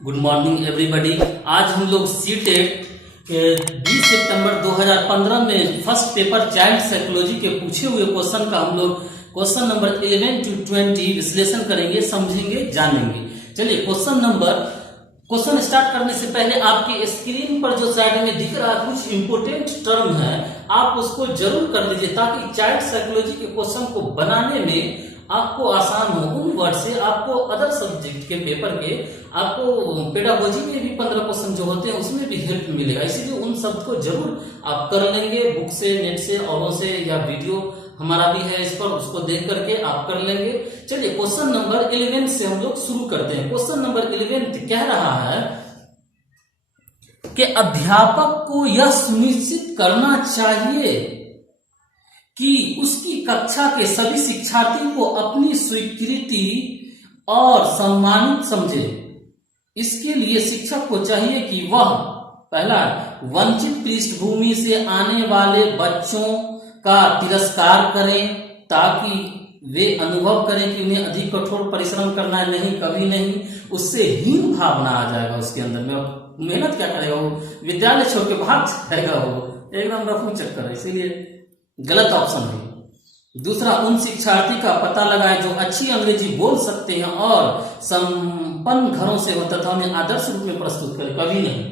Good morning everybody. आज हम लोग सीटेट के 20 सितंबर 2015 में फर्स्ट पेपर चाइल्ड साइकोलॉजी के पूछे हुए क्वेश्चन का हम लोग क्वेश्चन नंबर 11 to 20 विश्लेषण करेंगे, समझेंगे, जानेंगे। चलिए क्वेश्चन स्टार्ट करने से पहले आपकी स्क्रीन पर जो साइड में दिख रहा है कुछ इंपोर्टेंट टर्म है, आप उसको जरूर कर लीजिए ताकि चाइल्ड साइकोलॉजी के क्वेश्चन को बनाने में आपको आसान हो। उन वर्ड से आपको अदर सब्जेक्ट के पेपर के आपको पेडागोजी में भी 15 क्वेश्चन जो होते हैं उसमें भी हेल्प मिलेगा, इसीलिए उन सब को जरूर आप कर लेंगे। बुक से, नेट से, औरों से, या वीडियो हमारा भी है इस पर, उसको देख करके आप कर लेंगे। चलिए क्वेश्चन नंबर 11 से हम लोग शुरू करते हैं। क्वेश्चन नंबर 11 कह रहा है कि अध्यापक को यह सुनिश्चित करना चाहिए कि उसकी कक्षा के सभी शिक्षार्थी को अपनी स्वीकृति और सम्मानित समझे। इसके लिए शिक्षक को चाहिए कि वह पहला वंचित पृष्ठभूमि से आने वाले बच्चों का तिरस्कार करें ताकि वे अनुभव करें कि उन्हें अधिक कठोर परिश्रम करना है, नहीं, कभी नहीं। उससे हीन भावना आ जाएगा उसके अंदर में, मेहनत क्या करेगा वो, विद्यालय छोड़ के भाग जाएगा वो, एकदम रफू चक्कर है, इसीलिए गलत ऑप्शन है। दूसरा, उन शिक्षार्थी का पता लगाएं जो अच्छी अंग्रेजी बोल सकते हैं और संपन्न घरों से हो तथा उन्हें आदर्श रूप में प्रस्तुत करें। कभी नहीं,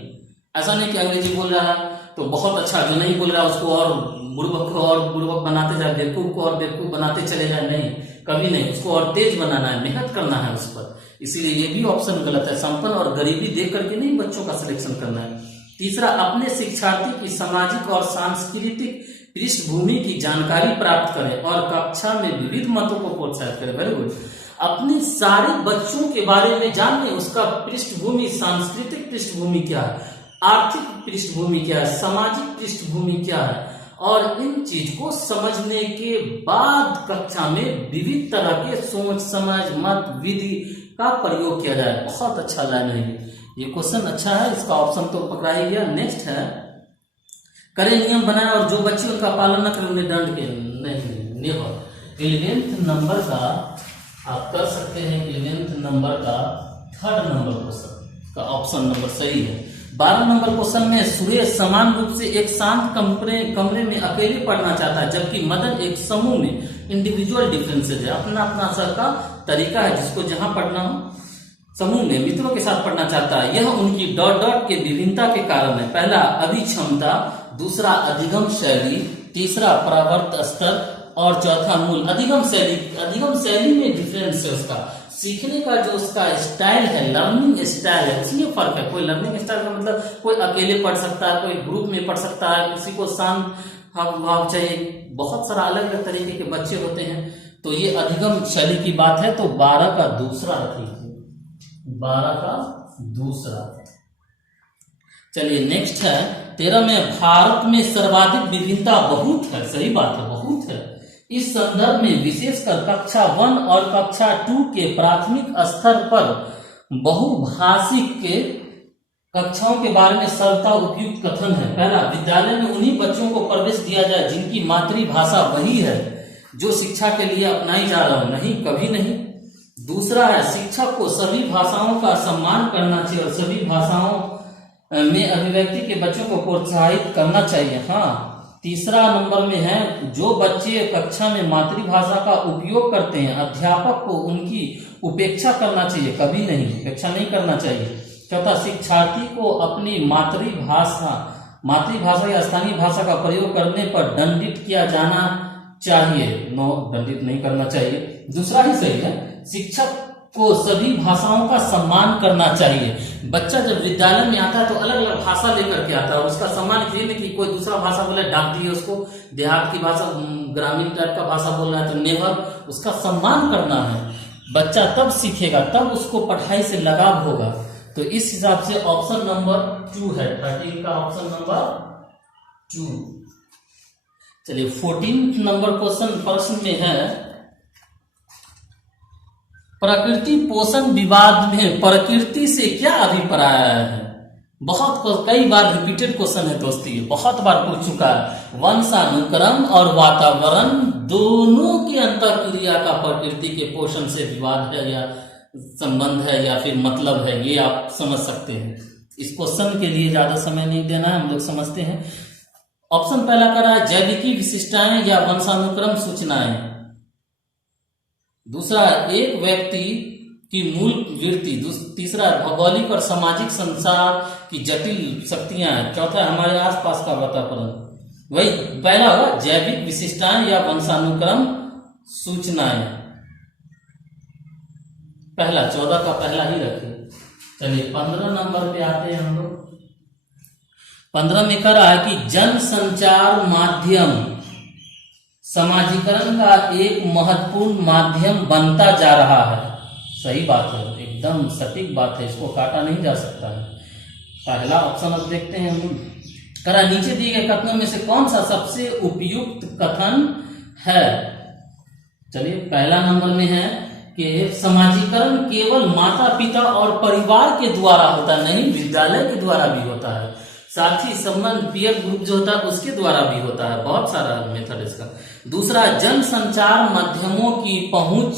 ऐसा नहीं कि अंग्रेजी बोल रहा है तो बहुत अच्छा, जो नहीं बोल रहा है उसको और बुड़बक को और बुड़बक बनाते जाए, बेवकूफ को और बेवकूफ बनाते चले जाए, नहीं, कभी नहीं। उसको और तेज बनाना है, मेहनत करना है उस पर, इसीलिए ये भी ऑप्शन गलत है। संपन्न और गरीबी देख करके नहीं बच्चों का सिलेक्शन करना है। तीसरा, अपने शिक्षार्थी की सामाजिक और सांस्कृतिक पृष्ठभूमि की जानकारी प्राप्त करें और कक्षा में विविध मतों को प्रोत्साहित करें। Very good. अपने सारे बच्चों के बारे में जानिए, उसका पृष्ठभूमि, सांस्कृतिक पृष्ठभूमि क्या है, आर्थिक पृष्ठभूमि क्या है, सामाजिक पृष्ठभूमि क्या है, और इन चीज को समझने के बाद कक्षा में विविध तरह के सोच, समझ, मत, विधि का प्रयोग किया जाए। बहुत अच्छा लाइन है ये क्वेश्चन अच्छा है, इसका ऑप्शन तो पकड़ा ही गया। नेक्स्ट है, कड़े नियम बनाए और जो बच्चे उनका पालन न करें उन्हें दंड के नहीं, नेवर। 11th नंबर का आप कर सकते हैं, 11th नंबर का 3rd नंबर क्वेश्चन का ऑप्शन नंबर सही है। 12 नंबर क्वेश्चन में सुरेश समान रूप से एक शांत कमरे में अकेले पढ़ना चाहता है, जबकि मदन एक समूह में, इंडिविजुअल डिफरेंसेज है, अपना अपना सबका तरीका है, जिसको जहां पढ़ना हो समूह में मित्रों के साथ पढ़ना चाहता है। यह उनकी डॉट डॉट के विभिन्नता के कारण है। पहला अभिक्षमता, दूसरा अधिगम शैली, तीसरा प्रवर्त स्तर और चौथा मूल। अधिगम शैली में डिफरेंस है, उसका सीखने का जो उसका स्टाइल है, लर्निंग स्टाइल है, उसमें फर्क है। कोई लर्निंग स्टाइल का मतलब कोई अकेले पढ़ सकता है, कोई ग्रुप में पढ़ सकता है, किसी को शांत भाव चाहिए, बहुत सारा अलग अलग तरीके के बच्चे होते हैं। तो ये अधिगम शैली की बात है, तो 12 का दूसरा रखिए, 12 का दूसरा। चलिए नेक्स्ट है 13 में, भारत में सर्वाधिक विभिन्नता बहुत है। सही बात है, बहुत है। इस संदर्भ में विशेषकर कक्षा 1 और कक्षा 2 के प्राथमिक स्तर पर बहुभाषिक के कक्षाओं के बारे में सरलता उपयुक्त कथन है। पहला, विद्यालय में उन्हीं बच्चों को प्रवेश दिया जाए जिनकी मातृभाषा वही है जो शिक्षा के लिए अपनाई जा रहा हो, नहीं, कभी नहीं। दूसरा है, शिक्षक को सभी भाषाओं का सम्मान करना चाहिए और सभी भाषाओं में अभिव्यक्ति के बच्चों को प्रोत्साहित करना चाहिए। हाँ। तीसरा नंबर में है, जो बच्चे कक्षा में मातृभाषा का उपयोग करते हैं अध्यापक को उनकी उपेक्षा करना चाहिए, कभी नहीं, उपेक्षा नहीं करना चाहिए। चौथा, शिक्षार्थी को अपनी मातृभाषा या स्थानीय भाषा का प्रयोग करने पर दंडित किया जाना चाहिए, नो, दंडित नहीं करना चाहिए। दूसरा ही सही है, शिक्षक को सभी भाषाओं का सम्मान करना चाहिए। बच्चा जब विद्यालय में आता है तो अलग अलग भाषा लेकर के आता है, उसका सम्मान इसलिए नहीं कि कोई दूसरा भाषा बोले, डांट दिए उसको, देहात की भाषा, ग्रामीण टाइप का भाषा बोल रहा है तो नेवर, उसका सम्मान करना है। बच्चा तब सीखेगा, तब उसको पढ़ाई से लगाव होगा। तो इस हिसाब से ऑप्शन नंबर 2 है, 13 का ऑप्शन नंबर 2। चलिए 14th नंबर प्रश्न में है, प्रकृति पोषण विवाद में प्रकृति से क्या अभिप्राय है। कई बार रिपीटेड क्वेश्चन है दोस्ती, ये बहुत बार पूछ चुका है। वंशानुक्रम और वातावरण दोनों की अंतःक्रिया का प्रकृति के पोषण से विवाद है या संबंध है या फिर मतलब है, ये आप समझ सकते हैं। इस क्वेश्चन के लिए ज्यादा समय नहीं देना है, हम लोग समझते हैं। ऑप्शन पहला कर रहा है जैविकी विशिष्टताएं या वंशानुक्रम सूचनाएं। दूसरा एक व्यक्ति की मूल वृत्ति। तीसरा भौगोलिक और सामाजिक संसार की जटिल शक्तियां। चौथा हमारे आसपास का वातावरण। वही पहला होगा जैविक विशिष्टताएं या वंशानुक्रम सूचनाएं। पहला 14 का पहला ही रखिए। चलिए 15 नंबर पे आते हैं हम लोग। 15 में कह रहा है कि जनसंचार माध्यम समाजीकरण का एक महत्वपूर्ण माध्यम बनता जा रहा है। सही बात है, एकदम सटीक बात है, इसको काटा नहीं जा सकता है। पहला ऑप्शन अब देखते हैं हम। करा नीचे दिए गए कथनों में से कौन सा सबसे उपयुक्त कथन है। चलिए पहला नंबर में है कि समाजीकरण केवल माता पिता और परिवार के द्वारा होता नहीं, विद्यालय के द्वारा भी होता है। साथी संबंध पीयर ग्रुप जो होता है उसके द्वारा भी होता है। बहुत सारा मेथड इसका। दूसरा जनसंचार माध्यमों की पहुंच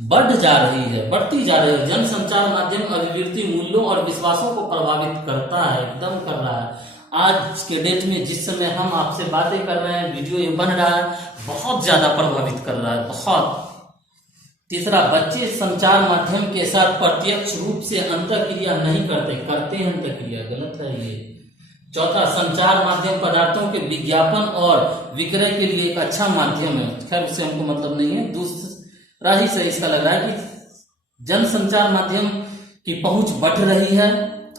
बढ़ती जा रही है। जनसंचार माध्यम अभिवृत्ति मूल्यों और विश्वासों को प्रभावित करता है, एकदम कर रहा है। आज के डेट में जिस समय हम आपसे बातें कर रहे हैं, वीडियो बन रहा है, बहुत ज्यादा प्रभावित कर रहा है, बहुत। तीसरा बच्चे संचार माध्यम के साथ प्रत्यक्ष रूप से अंतःक्रिया नहीं करते हैं अंतःक्रिया, गलत है ये। चौथा संचार माध्यम पदार्थों के विज्ञापन और विक्रय के लिए एक अच्छा माध्यम है। खैर उससे हमको मतलब नहीं है। दूसरा ही सही इसका लग रहा है कि जनसंचार माध्यम की पहुंच बढ़ रही है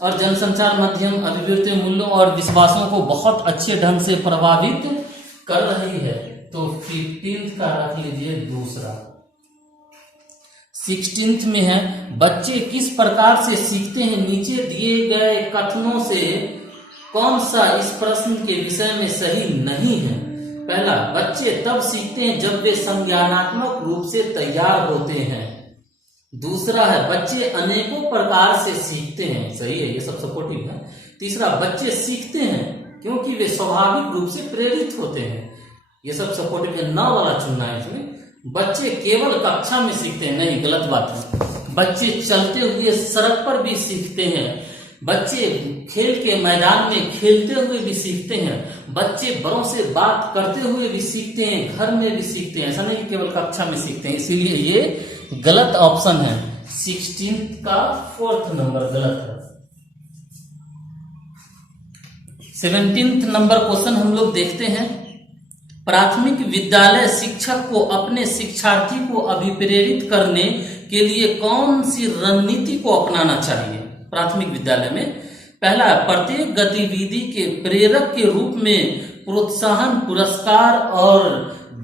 और जनसंचार माध्यम अभिवृत्ति मूल्यों और विश्वासों को बहुत अच्छे ढंग से प्रभावित कर रही है। तो 15 का रख लीजिए दूसरा। 16 में है बच्चे किस प्रकार से सीखते हैं। नीचे दिए गए कथनों से कौन सा इस प्रश्न के विषय में सही नहीं है। पहला बच्चे तब सीखते हैं जब वे संज्ञानात्मक रूप से तैयार होते हैं। दूसरा है बच्चे अनेकों प्रकार से सीखते हैं, सही है, ये सब सपोर्टिव है। तीसरा बच्चे सीखते हैं क्योंकि वे स्वाभाविक रूप से प्रेरित होते हैं, ये सब सपोर्टिव है। 9 वाला चुनना है इसमें। बच्चे केवल कक्षा में सीखते हैं, नहीं, गलत बात है। बच्चे चलते हुए सड़क पर भी सीखते हैं। बच्चे खेल के मैदान में खेलते हुए भी सीखते हैं। बच्चे बड़ों से बात करते हुए भी सीखते हैं, घर में भी सीखते हैं। ऐसा नहीं कि केवल कक्षा में सीखते हैं, इसीलिए ये गलत ऑप्शन है। 16 का 4th नंबर गलत है। 17 नंबर क्वेश्चन हम लोग देखते हैं। प्राथमिक विद्यालय शिक्षक को अपने शिक्षार्थी को अभिप्रेरित करने के लिए कौन सी रणनीति को अपनाना चाहिए। प्राथमिक विद्यालय में पहला प्रत्येक गतिविधि के प्रेरक के रूप में प्रोत्साहन, पुरस्कार और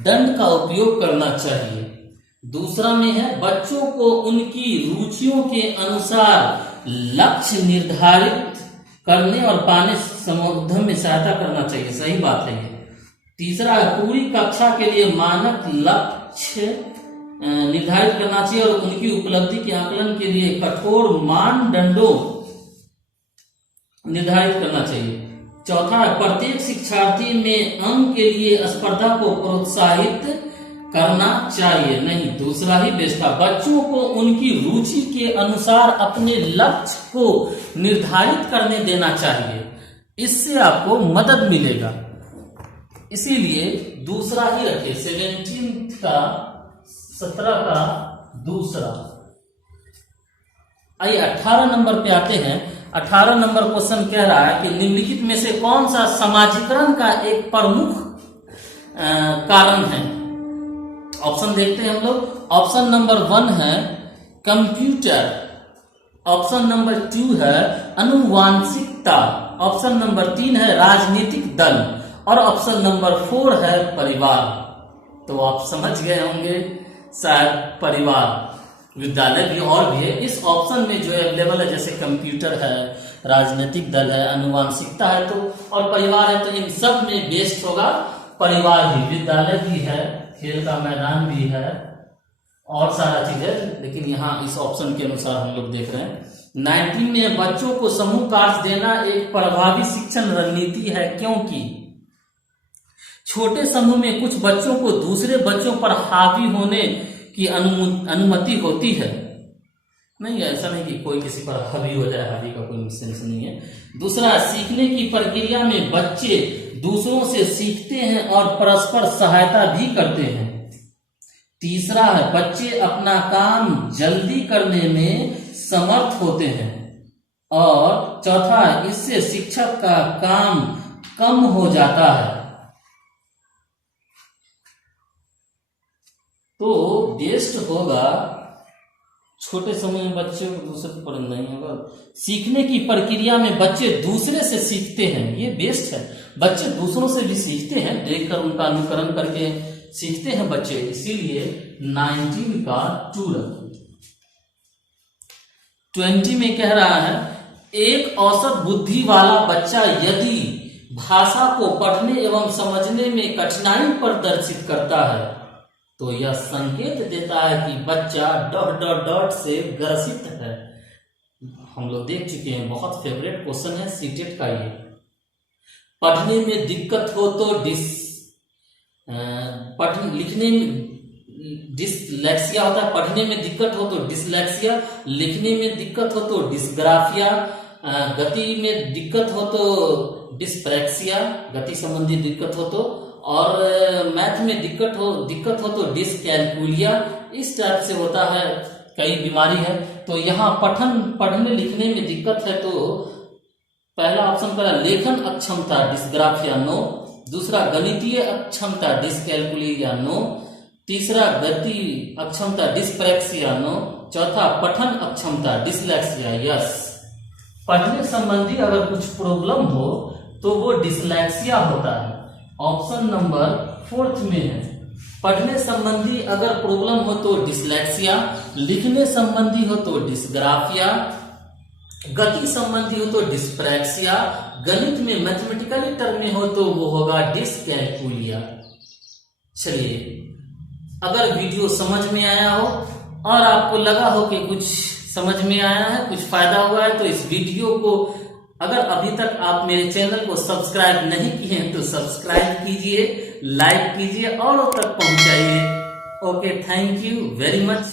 दंड का उपयोग करना चाहिए। दूसरा में है बच्चों को उनकी रुचियों के अनुसार लक्ष्य निर्धारित करने और पाने संबंध में सहायता करना चाहिए, सही बात है ये। तीसरा है पूरी कक्षा के लिए मानक लक्ष्य निर्धारित करना चाहिए और उनकी उपलब्धि के आकलन के लिए कठोर मानदंडों निर्धारित करना चाहिए। चौथा प्रत्येक शिक्षार्थी में अंक के लिए स्पर्धा को प्रोत्साहित करना चाहिए, नहीं, दूसरा ही बेस्ट था। बच्चों को उनकी रुचि के अनुसार अपने लक्ष्य को निर्धारित करने देना चाहिए, इससे आपको मदद मिलेगा, इसीलिए दूसरा ही रखे। 17 का दूसरा। आइए 18 नंबर पे आते हैं। 18 नंबर क्वेश्चन कह रहा है कि निम्नलिखित में से कौन सा समाजीकरण का एक प्रमुख कारण है। ऑप्शन देखते हैं हम लोग। ऑप्शन नंबर 1 है कंप्यूटर, ऑप्शन नंबर 2 है अनुवांशिकता, ऑप्शन नंबर 3 है राजनीतिक दल और ऑप्शन नंबर 4 है परिवार। तो आप समझ गए होंगे शायद परिवार। विद्यालय भी और भी है इस ऑप्शन में जो अवेलेबल है, जैसे कंप्यूटर है, राजनीतिक दल है, अनुवांशिकता है तो और परिवार है, तो इन सब में बेस्ट होगा परिवार ही। विद्यालय भी है, खेल का मैदान भी है और सारा चीज है, लेकिन यहाँ इस ऑप्शन के अनुसार हम लोग देख रहे हैं। 19 में बच्चों को समूह कार्य देना एक प्रभावी शिक्षण रणनीति है क्योंकि छोटे समूह में कुछ बच्चों को दूसरे बच्चों पर हावी होने की अनुमति होती है। नहीं, ऐसा नहीं कि कोई किसी पर हावी हो जाए, हावी का कोई सेंस नहीं है। दूसरा, सीखने की प्रक्रिया में बच्चे दूसरों से सीखते हैं और परस्पर सहायता भी करते हैं। तीसरा है, बच्चे अपना काम जल्दी करने में समर्थ होते हैं। और चौथा, इससे शिक्षक का काम कम हो जाता है। तो बेस्ट होगा, छोटे समय में बच्चे को दूसरे पर नहीं होगा। सीखने की प्रक्रिया में बच्चे दूसरे से सीखते हैं, ये बेस्ट है। बच्चे दूसरों से भी सीखते हैं, देखकर उनका अनुकरण करके सीखते हैं बच्चे, इसीलिए 19 का 2 रखिए। 20 में कह रहा है, एक औसत बुद्धि वाला बच्चा यदि भाषा को पढ़ने एवं समझने में कठिनाई प्रदर्शित करता है तो यह संकेत देता है कि बच्चा ... से ग्रसित है। हम लोग देख चुके हैं, बहुत फेवरेट क्वेश्चन है सीटेट का ये। पढ़ने में दिक्कत हो तो लिखने में डिसलेक्सिया होता है। पढ़ने में दिक्कत हो तो डिसलेक्सिया, लिखने में दिक्कत हो तो डिस्ग्राफिया, गति में दिक्कत हो तो डिस्प्रैक्सिया, गति संबंधी दिक्कत हो तो, और मैथ में दिक्कत हो तो डिसकैलकुलिया। इस टाइप से होता है, कई बीमारी है। तो यहाँ पढ़ने लिखने में दिक्कत है तो पहला ऑप्शन पर लेखन अक्षमता डिस्ग्राफिया नो, दूसरा गणितीय अक्षमता डिसकैलकुलिया नो, तीसरा गति अक्षमता डिस्प्रैक्सिया नो, चौथा पठन अक्षमता डिसलेक्सिया यस। पढ़ने संबंधी अगर कुछ प्रॉब्लम हो तो वो डिसलेक्सिया होता है, ऑप्शन नंबर 4 में है। पढ़ने संबंधी अगर प्रॉब्लम हो तो डिसलेक्सिया, लिखने संबंधी हो तो डिस्ग्राफिया, गति संबंधी हो तो डिस्प्रैक्सिया, गणित में मैथमेटिकली टर्म में हो तो वो होगा डिसकैलकुलिया। चलिए, अगर वीडियो समझ में आया हो और आपको लगा हो कि कुछ समझ में आया है, कुछ फायदा हुआ है, तो इस वीडियो को, अगर अभी तक आप मेरे चैनल को सब्सक्राइब नहीं किए हैं तो सब्सक्राइब कीजिए, लाइक कीजिए और तक पहुंचाइए। Okay, thank you very much.